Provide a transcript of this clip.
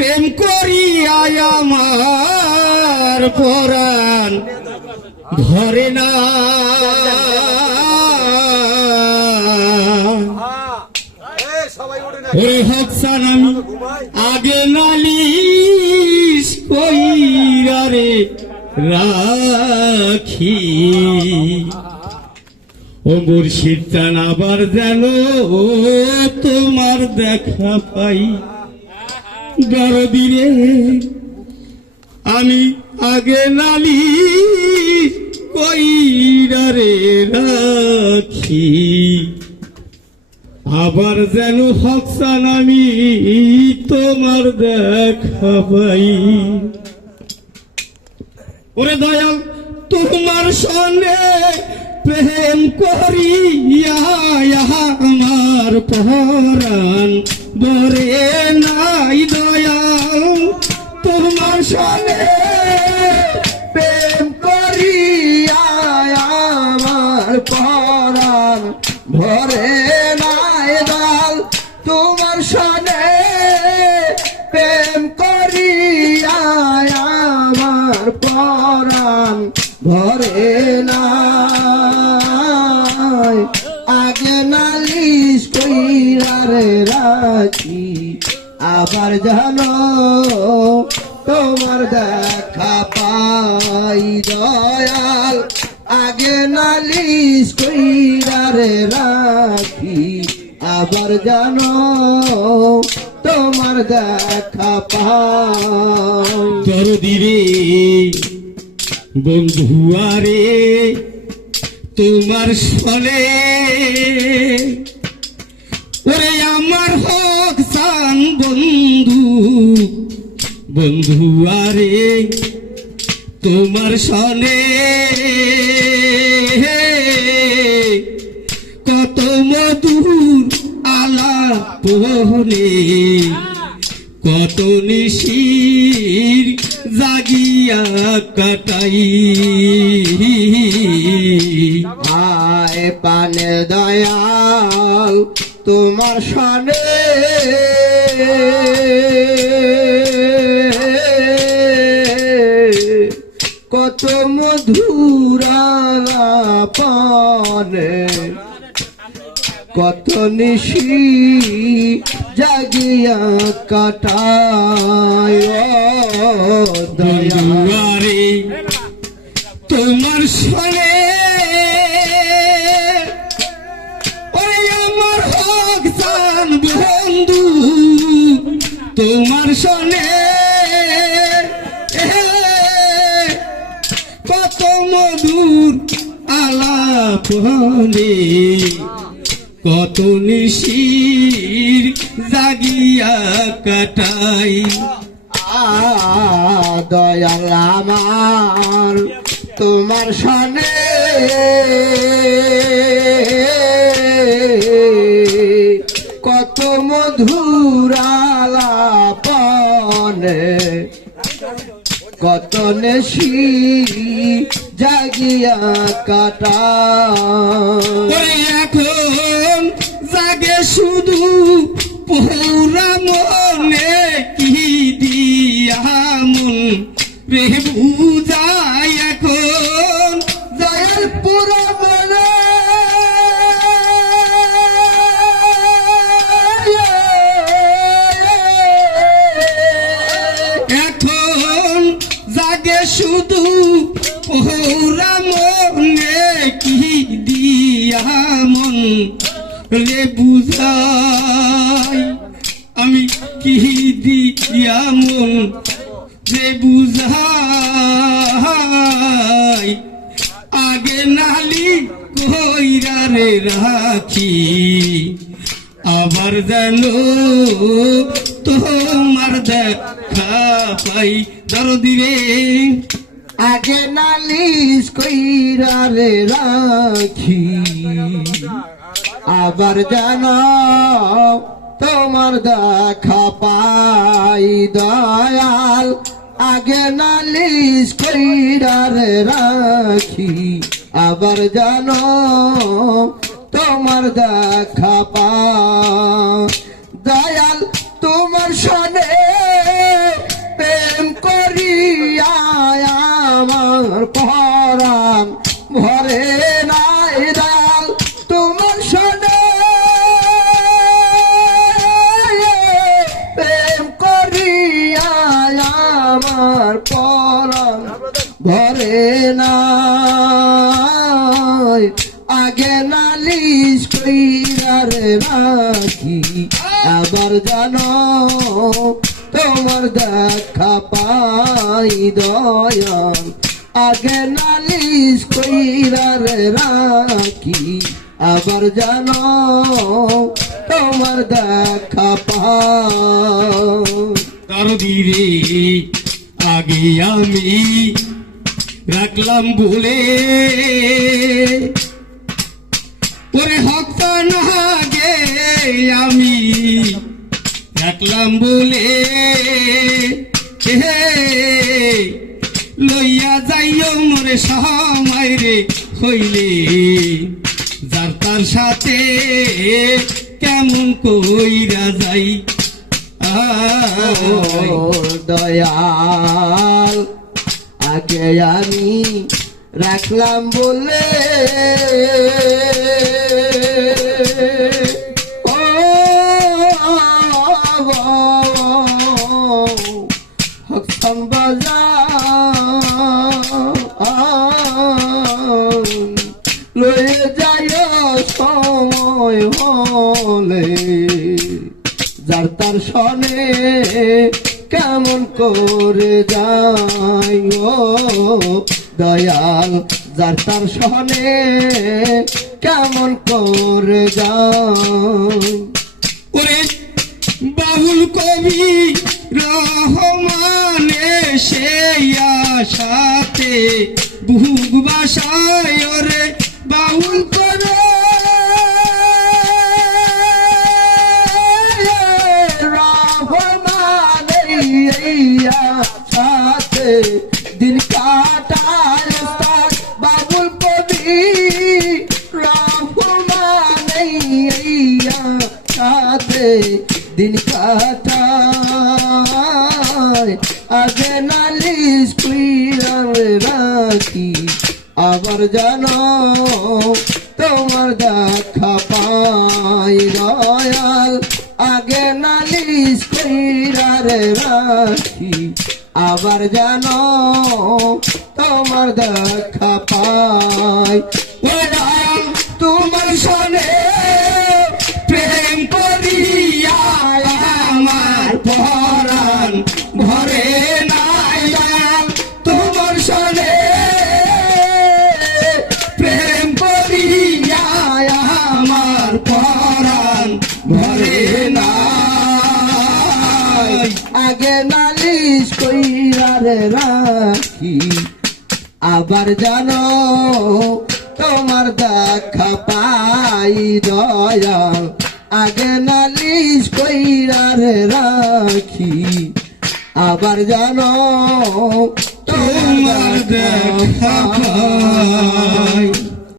প্রেম করিয়া আমার পরাণ ধরে না। ওই হকসান আমি আগে নালিশ কইরা রে রাখি, ও মুর্শিদ চান আবার যেন তোমার দেখা পাই। দরদি রে আমি আগে নালিশ কইরা রে রাখি, আবার যেন হকসান আমি তোমার দেখা পাই। ওরে দয়াল তোমার সঙ্গে প্রেম করিয়া আমার পরাণ ধরে নাই। দয়াল তোমার সঙ্গে প্রেম করিয়া আমার পরাণ ধরে নাই। দয়াল তোমার সনে প্রেম করিয়া আমার পরাণ ধরে নাই। আগে নালিশ কইরা রে রাখি, আবার জানো তোমার দেখা পাই। দয়াল আগে নালিশ কইরা রে রাখি, আবার জানো তোমার দেখা পাই। দরদি রে বন্ধুয়ারে তোমার সনে ওরে আমার হকসান বন্ধু, বন্ধুয়ারে তোমার সনে কত মধুর আলাপ হলে, কত নিশির জাগিয়া কাটাই। আয় পানে দয়াল তোমার সনে কত মধুর আলাপনে, কত নিশি জাগিয়া কাটায়। বন্ধুয়ারে তোমার সনে ওরে আমার হকসান বন্ধু, তোমার সনে কত মধুর আলাপ হলে, কত নিশির জাগিয়া কাটাই। দয়াল আমার তোমার সনে কত মধুর আলাপনে, কত নেশি জাগিয়া কাটায়। এখন জাগে শুধু পৌরা মনে, কি দিয়া মন রে বুঝায়। এখন দয়াল পুরা মনে এখন জাগে শুধু পৌরা মনে, কি দিয়া মন রে বুঝাই। আমি কি দিয়া মন রে বুঝাই, আগে নালি কইরা রে রাখি, আবার যেন তোমার দেখা পাই। দরদি রে আগে নালিশ কইরা রে রাখি, আবার জানো তোমার দেখা পাই। দয়াল আগে নালিশ কইরা রে রাখি, আবার জানো তোমার দেখা পাই। দয়াল তোমার সনে না আগে নালিশ কইরার রাখি আবার জানো তোমার দেখা পাই দয়াল আগে নালিশ কইরার রাখি আবার জানো তোমার দেখা পাই দরদি রে আগে আমি রাখলাম বলে ওরে হকটা না গে আমি রাখলাম বলে হে লইয়া যাইও মোরে সময় রে হইলে যার তার সাথে কেমন কইরা যাই দয়াল আগে আমি রাখলাম বলে হকম বাজার লয়ে যায় সময় হলে যার তার সনে কেমন করে যাই ও দয়াল যার তার সনে কেমন করে যাই ওরে বাবুল কবি রহমানে সেই আশাতে বুক বাসায় ওরে বাউল করে সাথে দিন কাটায় উস্তাদ বাবুল কবি রহমানাইয়া সাথে দিন কাটায় আগে নালিশ কইরার রাখি আবার জানো তোমার দেখা পাই দয়াল আগে নালিশ কইরার রাখি আবার জানো তোমার দেখা পাই ও রাম তোমার সনে প্রেম করিয়া আমার পরাণ ভরে নাই রাম তোমার সনে প্রেম করিয়া আমার পরাণ ভরে নাই আগে নালিশ কইরার রাখি আবার জানো তোমার দেখা পাই দয়াল আগে নালিশ কইরার রাখি আবার জানো তোমার দেখা পাই।